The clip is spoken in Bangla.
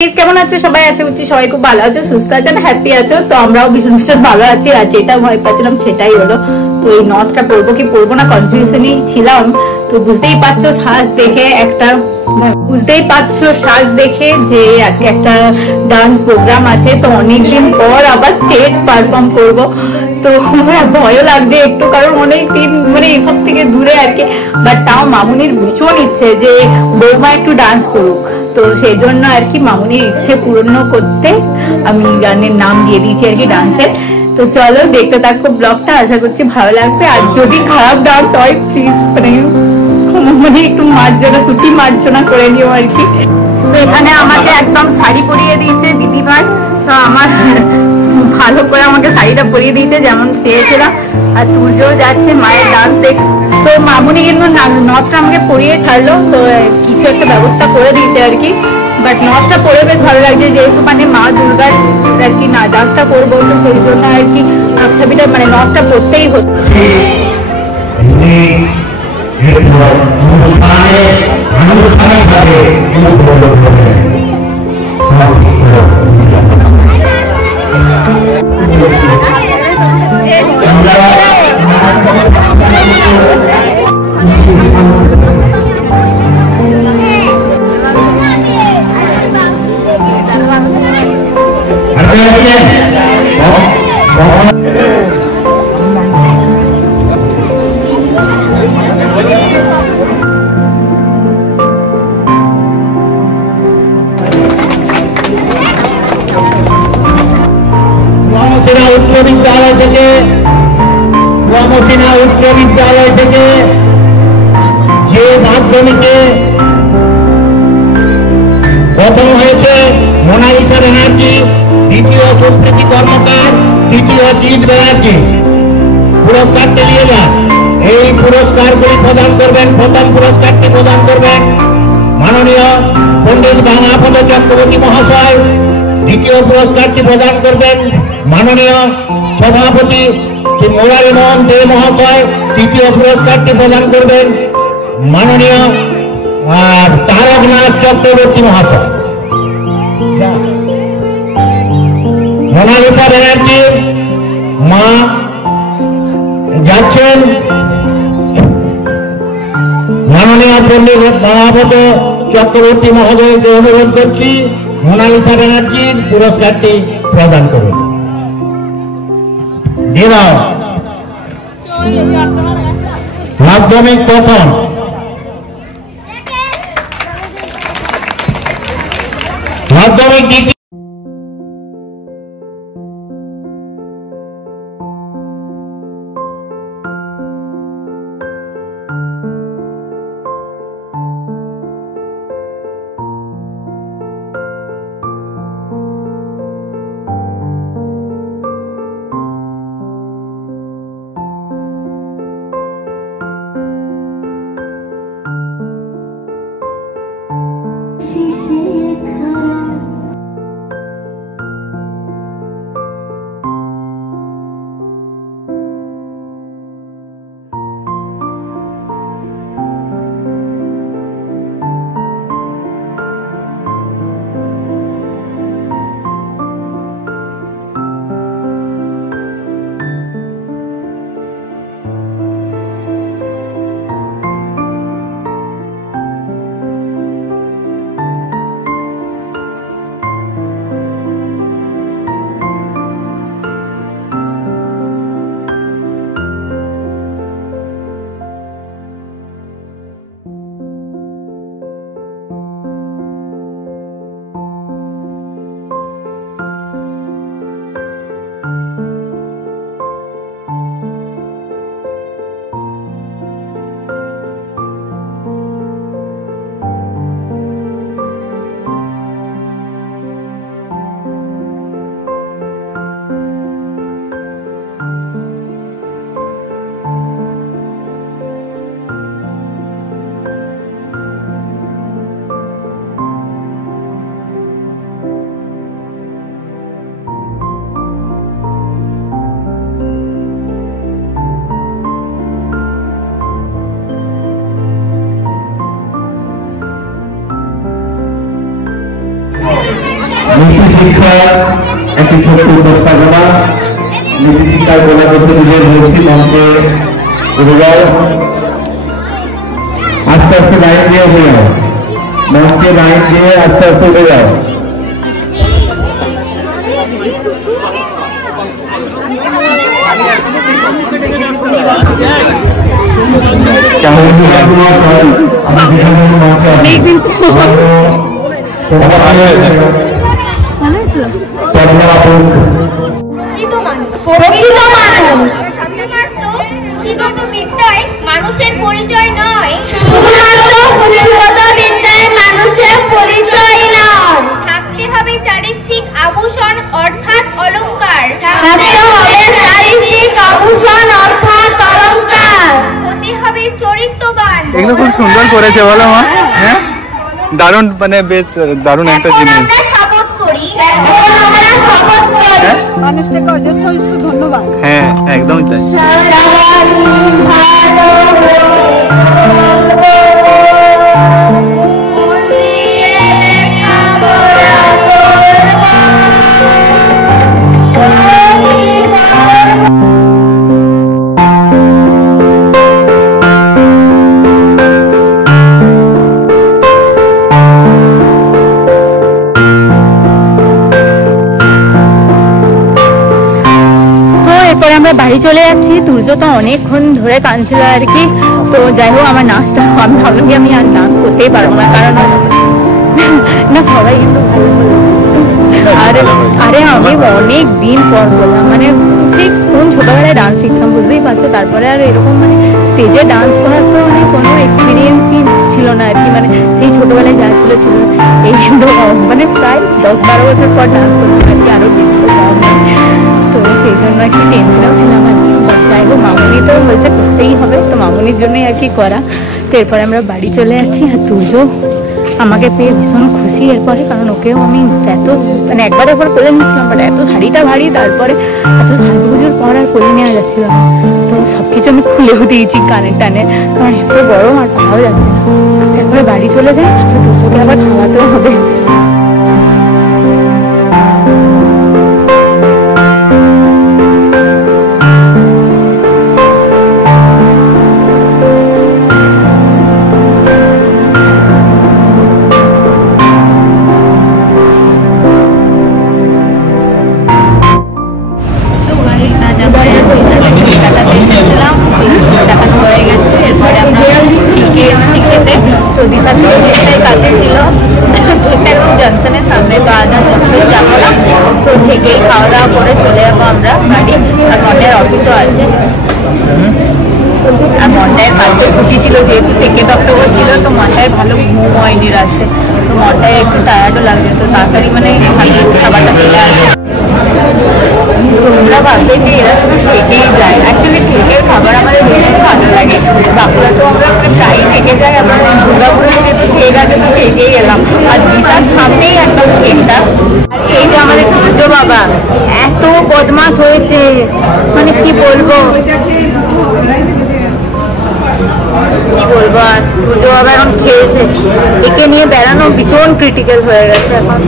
কেমন আছো সবাই? আশা করছি সবাই খুব ভালো আছো, সুস্থ আছো, হ্যাপি আছো। তো আমরাও ভীষণ ভীষণ ভালো আছি। আর যেটা ভয় পাচ্ছিলাম সেটাই হলো। তো এই নথটা পরবো কি পরবো না কনফিউশনই ছিলাম। তো বুঝতেই পারছো সাজ দেখে যে আজকে একটা ডান্স প্রোগ্রাম আছে। তো অনেকদিন পর আবার স্টেজ পারফর্ম করব। তো আমার ভয়ও লাগছে একটু, কারণ অনেকদিন মানে এইসব থেকে দূরে আর কি। বাট তাও মামুনির ভীষণ ইচ্ছে যে বৌমা একটু ডান্স করুক। তো সেই জন্য আর কি মামুনির ইচ্ছে পূর্ণ করতে আমি গানের নাম দিয়ে দিয়েছি আর কি ডান্সের। তো চলো দেখতে থাকো ব্লগটা, আশা করছি ভালো লাগবে। আর যদি খারাপ ডান্স হয় প্লিজ মানে একটু মার্জনা করে নিও আর কি। তো এখানে আমাকে একদম শাড়ি পরিয়ে দিয়েছে দিদিভাই। তো আমার ভালো করে আমাকে শাড়িটা পরিয়ে দিয়েছে যেমন চেয়েছিলাম। আর তুর্যও যাচ্ছে মায়ের ডান্স দেখ। তো মামুনি কিন্তু নথটা আমাকে পরিয়ে ছাড়লো। তো কিছু একটা ব্যবস্থা করে দিয়েছে আর কি। বাট নথটা পরে বেশ ভালো লাগছে, যেহেতু মানে মা দুর্গার আর কি না ডান্সটা করবো। তো সেই জন্য আর কি আকসাবিটা মানে নথটা পরতেই হচ্ছে। উচ্চ বিদ্যালয় থেকে যে মাধ্যমিকে প্রথম হয়েছে মোনালিসা ব্যানার্জি, দ্বিতীয় সুপ্রীতি কর্মকার, তৃতীয় জিৎ ব্যানার্জি, পুরস্কারটি নিয়ে যান। এই পুরস্কারগুলি প্রদান করবেন, প্রথম পুরস্কারটি প্রদান করবেন মাননীয় পণ্ডিত ভাঙাপদ চক্রবর্তী মহাশয়। দ্বিতীয় পুরস্কারটি প্রদান করবেন মাননীয় সভাপতি শ্রী মুরারি মোহন দে মহাশয়। তৃতীয় পুরস্কারটি প্রদান করবেন মাননীয় তারকনাথ চক্রবর্তী মহাশয়। মোনালিসা ব্যানার্জির মা যাচ্ছেন। মাননীয় পণ্ডিত ভাঙাপদ চক্রবর্তী মহোদয়কে অনুরোধ করছি মোনালিসা ব্যানার্জির পুরস্কারটি প্রদান করুন। মাধ্যমিক প্রথম মাধ্যমিক দ্বিতীয় নীতি শিক্ষার একটি ছোট্ট উপস্থাপনা। নীতি শিক্ষার বলা বছর নিজের মূর্তি মঞ্চে উঠে যাও, আস্তে আস্তে লাইন দিয়ে উঠে যাও, মঞ্চে লাইন দিয়ে আস্তে আস্তে উঠে যাও। মানুষের পরিচয় নয়, শুধুমাত্র পুঁথিগত বিদ্যায় মানুষের পরিচয় নয়। থাকতে হবে চারিত্রিক আভূষণ অর্থাৎ অলংকার। থাকতে হবে চারিত্রিক আভূষণ অর্থাৎ অলংকার। হতে হবে চরিত্রবান। এগুলো খুব সুন্দর করেছে বলো মা। হ্যাঁ দারুণ, মানে বেশ দারুণ একটা জিনিস। শপথ করি, মানুষটাকে অজস্র ধন্যবাদ। হ্যাঁ একদমই তাই। আমরা বাড়ি চলে যাচ্ছি। তুর্য তো অনেকক্ষণ ধরে কাঁদছিল আর কি। তো যাই হোক আমার নাচটা আমি ভাবলাম কি আমি আর নাচ করতেই পারবো না, কারণ না সবাই কিন্তু আরে আরে আমি অনেক দিন পর বললাম, মানে সেই কোন ছোটবেলায় ডান্স শিখতাম বুঝতেই পারছো। তারপরে আর এরকম মানে স্টেজে ডান্স করার তো মানে কোনো এক্সপিরিয়েন্সই ছিল না আর কি। মানে সেই ছোটবেলায় যা ছিল এই কিন্তু মানে প্রায় 10-12 বছর পর ডান্স করতাম আর কি, আরো বেশি তো কম নেই। তো সেই জন্য একটু টেনশনেও ছিলাম আর কি। যাই হোক মামুনি তো বলছে করতেই হবে, তো মামুনির জন্যই আর কি করা। তো এরপরে আমরা বাড়ি চলে যাচ্ছি। আর তুর্য আমাকে পেয়ে ভীষণ খুশি এরপরে, কারণ ওকেও আমি এত মানে একবার কোলে নিচ্ছিলাম, বাট এত শাড়িটা ভারী, তারপরে এত সাজুগুজুর পর আর কোলে নেওয়া যাচ্ছিল না। তো সব কিছু আমি খুলেও দিয়েছি কানের টানে, কারণ এত গরম আর পাওয়াও যাচ্ছে না। এরপরে বাড়ি চলে যাই, তারপরে তুর্যকে আবার খাওয়াতেও হবে। কাছে ছিল একদম জংশনের সামনে, তো আজ জংশন যাবো না, তো থেকেই খাওয়া দাওয়া করে চলে যাবো আমরা বাড়ি। আর মন্ডের অফিসও আছে, আর মন্ডায় কালকে ছুটি ছিল যেহেতু 2 অক্টোবর ছিল, তো মন্ডায় ভালো ঘুম হয়নি রাতে, তো মন্ডায় একটু টায়ার্ডও লাগছে, তো তাড়াতাড়ি মানে খাবারটা চলে আসে। তোমরা ভাববে যে এরা শুধু থেকেই যায়, অ্যাকচুয়ালি থেকের খাবার আমাদের বেশি ভালো লাগে। বাঁকুড়া তো আমরা প্রায় থেকে যাই, আমরা দুর্গাপুরে যেহেতু থেক আছে তো থেকেই এলাম। আর দিশার সামনেই একদম থেকটা। আর এই যে আমাদের তুর্য বাবা এত বদমাশ হয়েছে, মানে কি বলবো আর তুর্য বাবা এখন খেলছে। একে নিয়ে বেড়ানো ভীষণ ক্রিটিক্যাল হয়ে গেছে এখন।